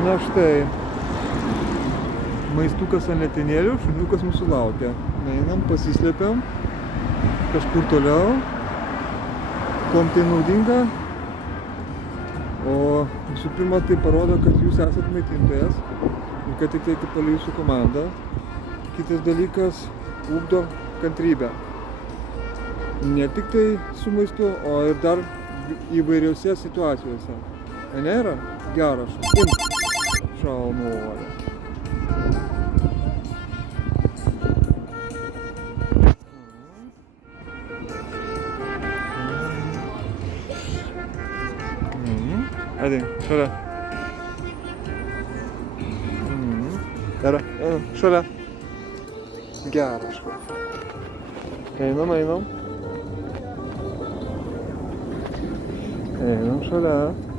Na štai, maistukas ant letenėlių, šuniukas mūsų laukia. Einam, pasislėpiam kažkur toliau, kom tai naudinga. O visų pirma, tai parodo, kad jūs esat maitintojas ir kad tik tai palei jūsų komandą. Kitas dalykas, ugdo kantrybę. Ne tik tai su maistu, o ir dar įvairiose situacijose. Ane yra? Geras. Imk. Šaunuolė. Hadi, şöyle. Yara, şöyle. Geras. Einam. Einam šalia.